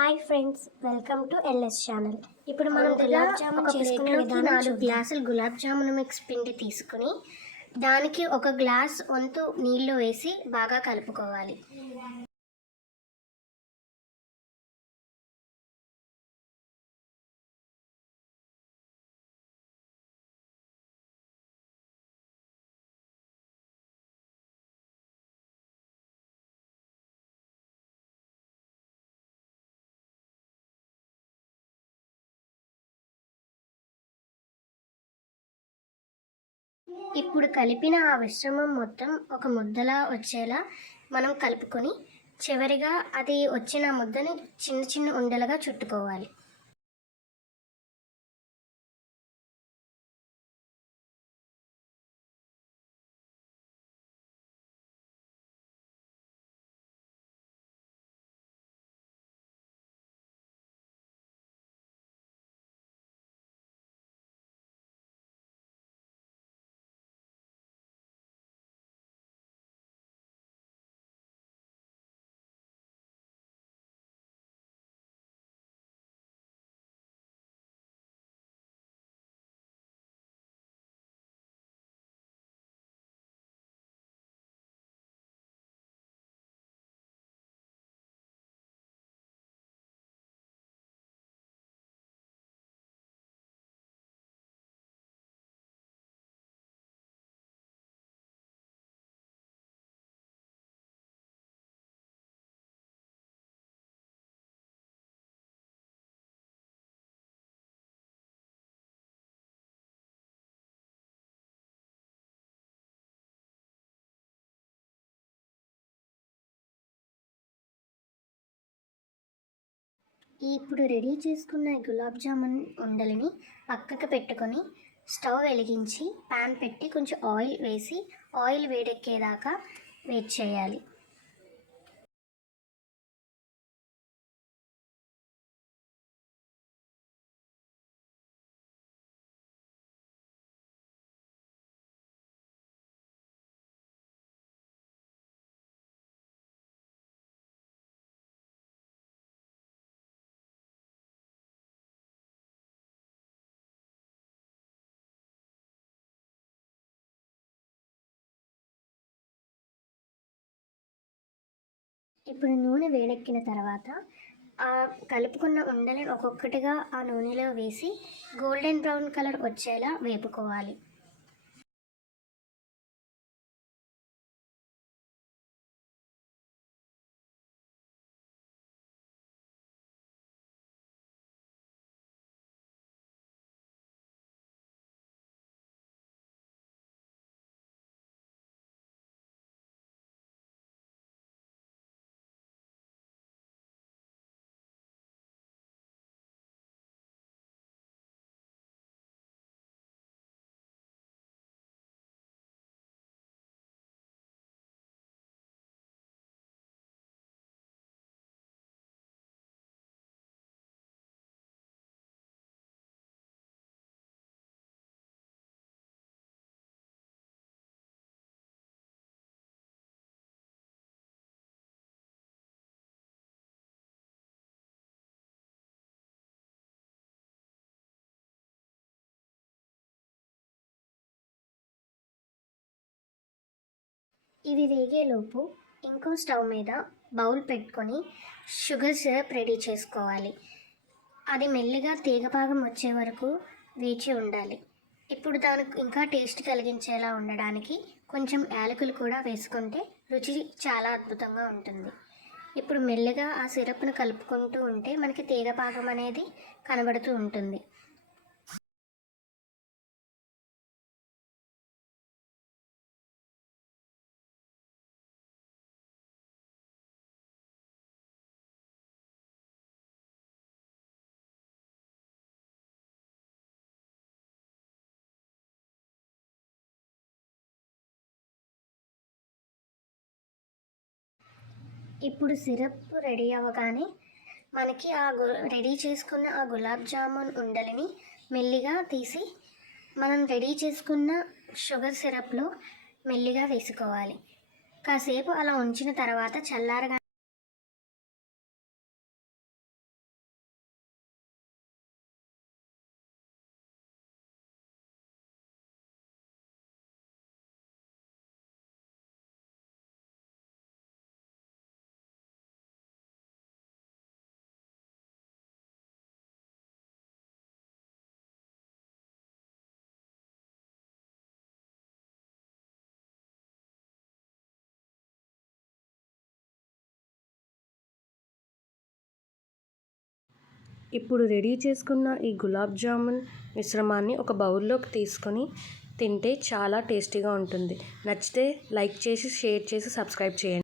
Hi friends, welcome to LS channel. ఇప్పుడు మనం గులాబ్ జామున్ చేసుకునే విధానం 4 గ్లాసులు గులాబ్ జామున్ మిక్స్ పిండి తీసుకుని దానికి 1 గ్లాస్ వంతు నీళ్లు వేసి బాగా కలుపుకోవాలి. ఇప్పుడు కలిపిన ఆ మిశ్రమం మొత్తం ఒక ముద్దలా వచ్చేలా మనం కలుపుకొని చివరిగా అది వచ్చిన ముద్దని చిన్న చిన్న ఉండలుగా చుట్టుకోవాలి. ఇప్పుడు రెడీ చేసుకున్న గులాబ్ జామున్ ఉండలని పక్కకు పెట్టుకొని స్టవ్ వెలిగించి ప్యాన్ పెట్టి కొంచెం ఆయిల్ వేసి ఆయిల్ వేడెక్కేదాకా వెయిట్ చేయాలి. ఇప్పుడు నూనె వేడెక్కిన తర్వాత ఆ కలుపుకున్న ఉండలను ఒక్కొక్కటిగా ఆ నూనెలో వేసి గోల్డెన్ బ్రౌన్ కలర్ వచ్చేలా వేపుకోవాలి. ఇవి వేగేలోపు ఇంకో స్టవ్ మీద బౌల్ పెట్టుకొని షుగర్ సిరప్ రెడీ చేసుకోవాలి. అది మెల్లిగా తీగపాకం వచ్చే వరకు వేచి ఉండాలి. ఇప్పుడు దానికి ఇంకా టేస్ట్ కలిగించేలా ఉండడానికి కొంచెం యాలకులు కూడా వేసుకుంటే రుచి చాలా అద్భుతంగా ఉంటుంది. ఇప్పుడు మెల్లిగా ఆ సిరప్ను కలుపుకుంటూ ఉంటే మనకి తీగపాకం అనేది కనబడుతూ ఉంటుంది. ఇప్పుడు సిరప్ రెడీ అవ్వగానే మనకి రెడీ చేసుకున్న ఆ గులాబ్ జామున్ ఉండలని మెల్లిగా తీసి మనం రెడీ చేసుకున్న షుగర్ సిరప్లో మెల్లిగా వేసుకోవాలి. కాసేపు అలా ఉంచిన తర్వాత చల్లారగా ఇప్పుడు రెడీ చేసుకున్న ఈ గులాబ్ జామున్ మిశ్రమాన్ని ఒక బౌల్లోకి తీసుకొని తింటే చాలా టేస్టీగా ఉంటుంది. నచ్చితే లైక్ చేసి, షేర్ చేసి, సబ్స్క్రైబ్ చేయండి.